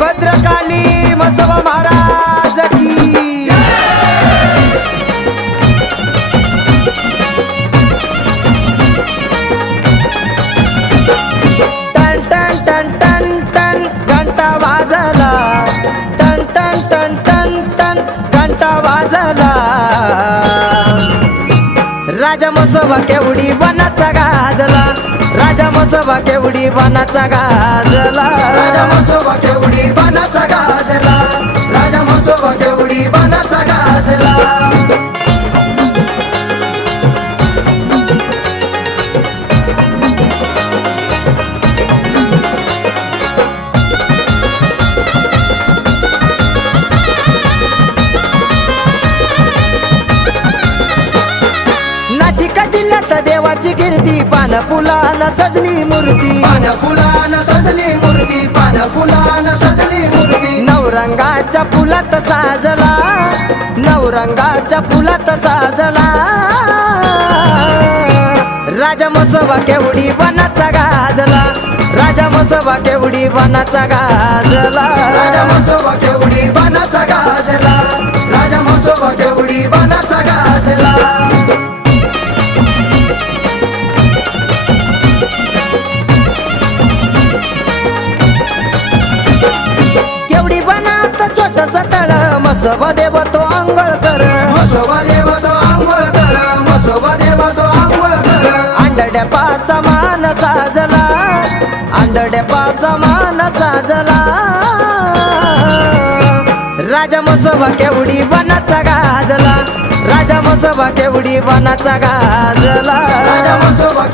भद्रकाली मसव महाराज की. टन टन टन टन टन घंटा वाजला. टन टन टन टन टन घंटा वाजला. राजा मसोबा केवडी वनाचा गाजला. राजा मसोबा केवडी वनाचा गाजला. राजा गाजला. राजा मसोबा केवडी बाणाचा गाजला. नाशिका जिल्ह्यात देवाची कीर्ती पान फुलानं सजली मूर्ती. पान फुलानं सजली मूर्ती पान फुलानं सजली नवरंगाच्या फुलात साजला. नवरंगाच्या फुलात साजला. राजा मसोबा केवडी वनाचा गाजला. राजा मसोबा केवडी वनाचा गाजला. राजा मसोबा मसोबा देव तो आंघोळ कर. मसोबा देव तो आंघोळ कर. मसोबा देव तो आंघोळ कर. आंधड्या पाचा मान साजला. आंधड्या पाचा मान साजला. राजा मसोबा केवडी वनाचा गाजला. राजा मसोबा केवडी वनाचा गाजला. राजा मसोबा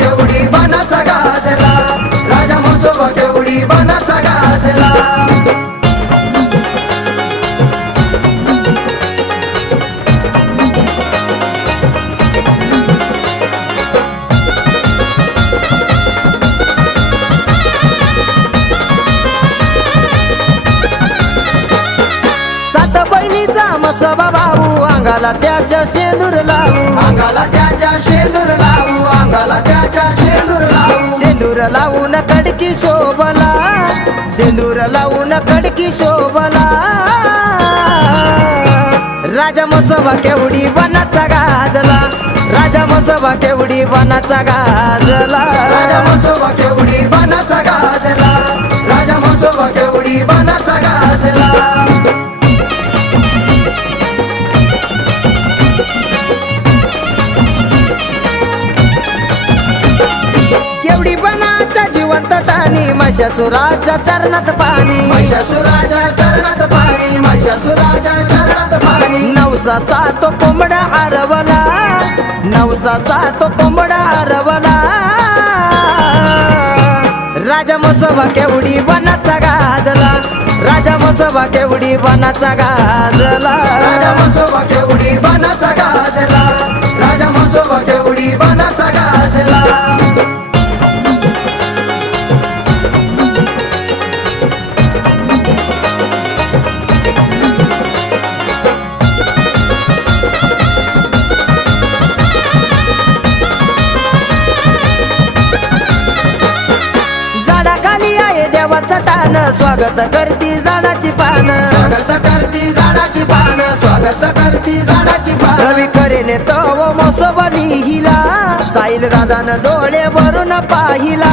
अंगाला त्याच्या शेंदूर लावू. अंगाला त्याच्या शेंदूर लावू अंगाला त्याच्या शेंदूर लावू. शेंदूर लावून कडकी शोभला. शेंदूर लावून कडकी शोभला. राजा मसोबा केवडी वनाचा गाजला. राजा मसोबा केवडी वनाचा गाजला. वनाचा टाणी महिषासुराच्या चरणात पाणी. महिषासुराच्या चरणात पाणी महिषासुराच्या चरणात पाणी. नवसाचा तो कोंबडा आरवला. नवसाचा तो कोंबडा आरवला. राजा मसोबा केवडी वनाचा गाजला. राजा मसोबा केवडी वनाचा गाजला. राजा मसोबा केवडी बाणाचा गाजला. राजा मसोबा केवडी बाणाचा गाजला. देवाचं टान स्वागत करती झाडाची पान. स्वागत करती झाडाची पान स्वागत करती झाडाची पान. रवी करेने तो मसोबा लिहिला साईल दादानं डोळे भरून पाहिला.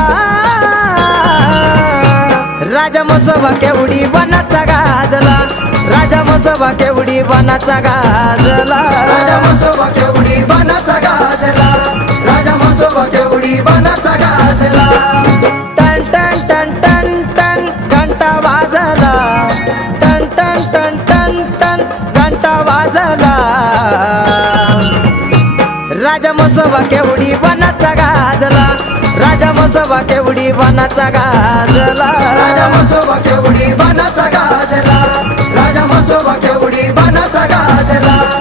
राजा मसोबा केवडी वनाचा गाजला राजा मसोबा केवडी वनाचा गाजला. राजा मसोबा केवडी बाणाचा गाजला राजा मसोबा केवडी बाणाचा वाजला. राजा मसवा केवडी वनाचा गाजला. राजा मसवा केवडी वनाचा गाजला. राजा मसोबा केवडी वनाचा गाजला. राजा मसोबा केवडी वनाचा गाजला.